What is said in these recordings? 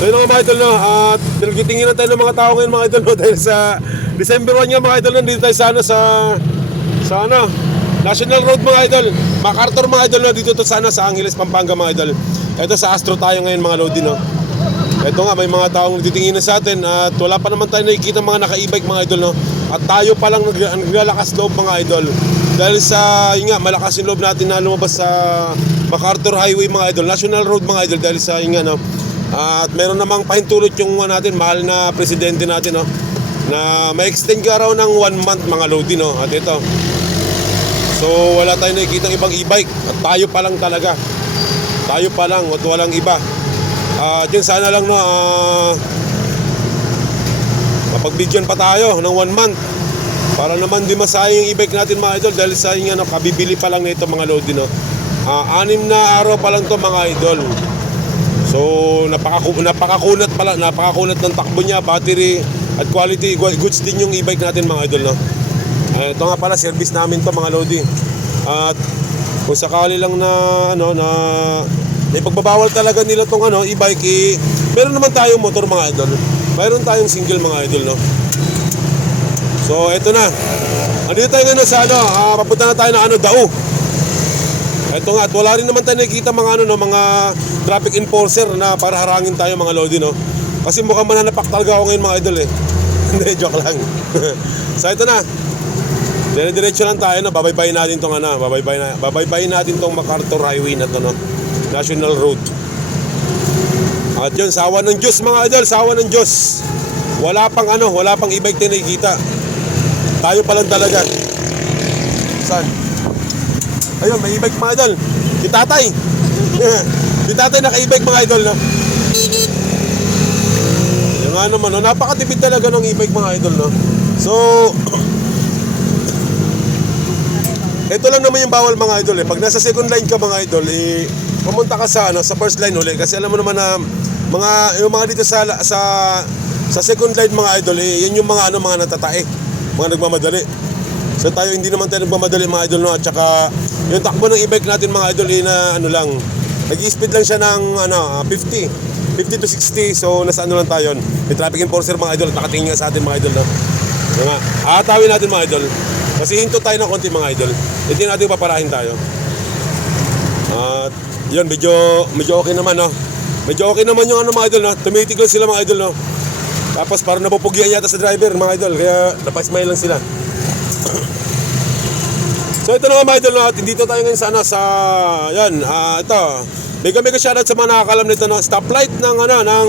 So yun mga idol no, at nagtitinginan tayo ng mga tao ngayon mga idol no, dahil sa December 1 nga mga idol no, dito tayo sana sa sa ano, National Road mga idol. MacArthur mga idol no, dito to sana sa Angeles, Pampanga mga idol. Ito sa Astro tayo ngayon mga Lodi no. Ito nga may mga taong nagtitinginan sa atin at wala pa naman tayo nakikita mga naka-e-bike mga idol no. At tayo pa lang nag- naglalakas loob mga idol. Dahil sa yun nga malakas yung loob natin na lumabas sa MacArthur Highway mga idol, National Road mga idol dahil sa yun nga no. At meron namang pahintulot yung ano natin, mahal na presidente natin no na ma-extend ka raw ng one month mga Lodi no. At ito. So wala tayong nakikita ibang e-bike at tayo pa lang talaga. Tayo pa lang at walang iba. Ah, yun sana lang no, ah mapagbigyan pa tayo ng one month para naman di masayang yung e-bike natin mga idol dahil sa yung ano, kabibili pa lang nito mga Lodi no. Ah, anim na araw pa lang to mga idol. So napaka napakakunat pala, napakakunat ng takbo niya, battery at quality goods din yung e-bike natin mga idol no. Ah, ito nga pala service namin to mga Lodi. At kung sakali lang na ano na may pagbabawal talaga nila tong ano e-bike eh, meron naman tayong motor mga idol. Mayroon tayong single mga idol no. So eto na. Andito tayo ngayon sa ano, ah, papunta na tayo ng ano Dao. Ito nga, at wala rin naman tayo nakikita mga ano no, mga traffic enforcer na para harangin tayo mga lodi no. Kasi mukhang mananapak talaga ako ngayon mga idol eh. Hindi, joke lang. so ito na. Dire-diretso lang tayo no, babaybayin natin tong ano, babaybayin na, babaybayin natin tong MacArthur Highway na to no. National Road. At yun, sawa ng Diyos mga idol, sawa ng Diyos. Wala pang ano, wala pang e-bike tayo nakikita. Tayo pa lang talaga. Saan? Ayun, may e-bike mga idol. Si tatay. si tatay naka-e-bike mga idol, no? Yung nga naman, no? napakatipid talaga ng e-bike mga idol, no? So, ito lang naman yung bawal mga idol, eh. Pag nasa second line ka mga idol, eh, pumunta ka sa, ano, sa first line uli. Kasi alam mo naman na, mga, yung mga dito sa, sa, sa second line mga idol, eh, yun yung mga, ano, mga natatae. Mga nagmamadali. So tayo hindi naman tayo nagmamadali mga idol no? At saka yung takbo ng e-bike natin mga idol eh, na ano lang nag-speed lang siya ng ano ah, 50 50 to 60 so nasa ano lang tayo may traffic enforcer mga idol at nakatingin nga sa atin mga idol no? Yun nga. Aatawin natin mga idol. Kasi hinto tayo ng konti mga idol. Hindi natin paparahin tayo. At yun medyo medyo okay naman no? Medyo okay naman yung ano mga idol no? Tumitigil sila mga idol no? Tapos parang napupugyan yata sa driver mga idol. Kaya napasmile lang sila So ito na nga mga idol at dito tayo ngayon sana sa yan, ah ito. Mega mega shoutout sa mga nakakalam nito no, stoplight ng ano ng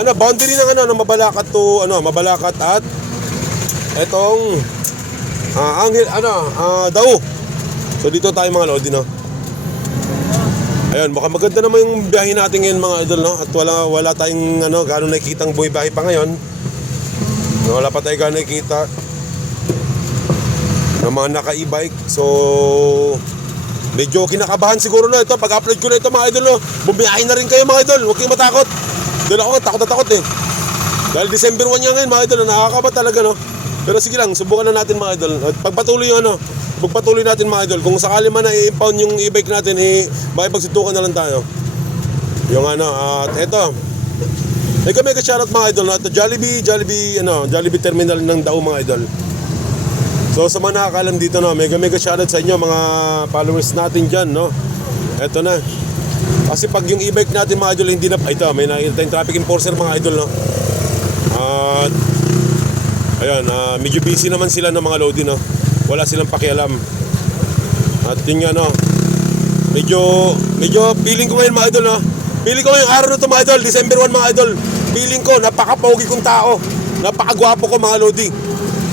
ano boundary ng ano ng Mabalacat to ano Mabalacat at etong ah Angel ano ah Dao. So dito tayo mga lodi no. Ayun, mukhang maganda naman yung biyahe natin ngayon mga idol no at wala wala tayong ano gaano nakikitang buhay biyahe pa ngayon. Wala pa tayong gaano nakikita ng mga naka-e-bike. So, medyo kinakabahan siguro na ito. Pag-upload ko na ito mga idol, no, bumiyahin na rin kayo mga idol. Huwag kayong matakot. Dahil ako, takot na takot eh. Dahil December 1 yan ngayon mga idol, nakakaba talaga no. Pero sige lang, subukan na natin mga idol. At pagpatuloy yung ano, pagpatuloy natin mga idol. Kung sakali man na i-impound yung e-bike natin, eh, makipagsutukan na lang tayo. Yung ano, at eto. Mega mega shoutout mga idol. No? Ito Jollibee, Jollibee, ano, Jollibee Terminal ng Dao mga idol. So sa mga nakakalam dito no, mega mega shoutout sa inyo mga followers natin diyan no. Eto na. Kasi pag yung e-bike natin mga idol hindi na ito, may nakita tayong traffic enforcer mga idol no. At ayun, ah, medyo busy naman sila ng mga loading no. Wala silang pakialam. At yun nga no. Medyo medyo feeling ko ngayon mga idol no. Feeling ko ngayong araw na to mga idol, December 1 mga idol. Feeling ko napaka-pogi kong tao. Napakagwapo ko mga loading.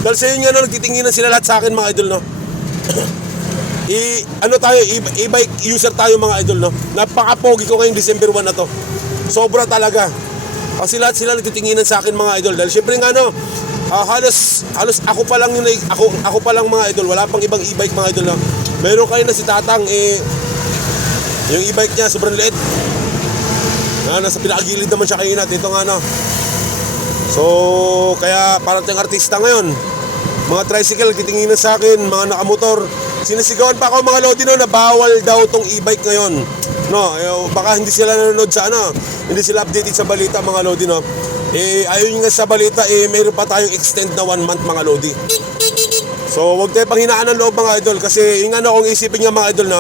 Dahil sa yun nga no, nagtitinginan sila lahat sa akin mga idol no. I, ano tayo, e-bike user tayo mga idol no. Napaka-pogi ko ngayong December 1 na to. Sobra talaga. Kasi lahat sila nagtitinginan sa akin mga idol. Dahil syempre nga no, ah, halos, halos ako pa lang yung, ako, ako pa lang mga idol. Wala pang ibang e-bike mga idol no. Meron kayo na si Tatang eh, yung e-bike niya sobrang liit. Na, nasa pinakagilid naman siya kayo natin. Ito nga no. So, kaya parang tayong artista ngayon. Mga tricycle, titinginan sa akin, mga nakamotor. sinisigawan pa ako mga Lodi no na bawal daw tong e-bike ngayon. No, eh, baka hindi sila nanonood sa ano, hindi sila updated sa balita mga Lodi no. Eh ayun nga sa balita eh mayroon pa tayong extend na one month mga Lodi. So wag tayo panghinaan ng loob mga idol kasi yung ano kung isipin nga mga idol na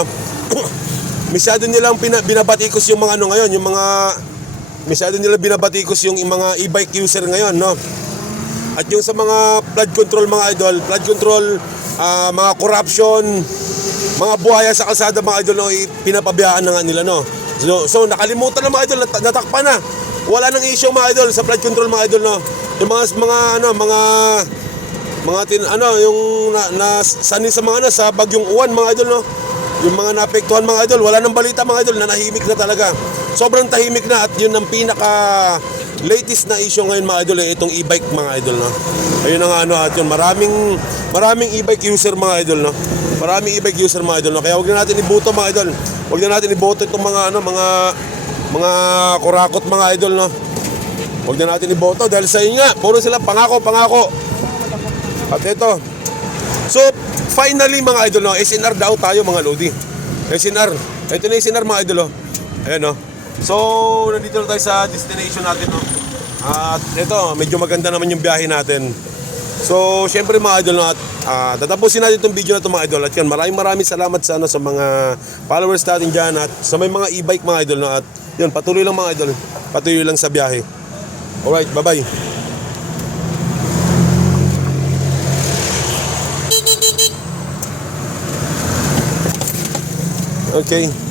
masyado nilang pina, binabatikos yung mga ano ngayon, yung mga masyado nila binabatikos yung mga e-bike user ngayon, no? At yung sa mga flood control mga idol, flood control, ah, mga corruption, mga buhaya sa kalsada mga idol, no, pinapabiyaan na nga nila, no? So, so nakalimutan na mga idol, nat- natakpan na. Wala nang issue mga idol sa flood control mga idol, no? Yung mga, mga, ano, mga, mga tin, ano, yung na, na sanin sa mga ano, sa bagyong uwan mga idol, no? Yung mga naapektuhan mga idol, wala nang balita mga idol, nanahimik na talaga. Sobrang tahimik na at yun ang pinaka latest na issue ngayon mga idol, eh, itong e-bike mga idol, no? Ayun ang ano at yun, maraming maraming e-bike user mga idol, no? Maraming e-bike user mga idol, no? Kaya huwag na natin iboto mga idol. Huwag na natin iboto itong mga ano, mga mga kurakot mga idol, no? Huwag na natin iboto dahil sa inyo nga, puro sila pangako, pangako. At ito, So, finally mga idol, no, SNR daw tayo mga Lodi. SNR. Ito na yung SNR mga idol, oh. Ayan, no. So, nandito na tayo sa destination natin, no. At ito, medyo maganda naman yung biyahe natin. So, syempre mga idol, no, at ah, tatapusin natin itong video na ito mga idol. At yan, maraming maraming salamat sa, ano, sa mga followers natin dyan at sa may mga e-bike mga idol, no. At yun, patuloy lang mga idol. Patuloy lang sa biyahe. Alright, bye-bye. Okay.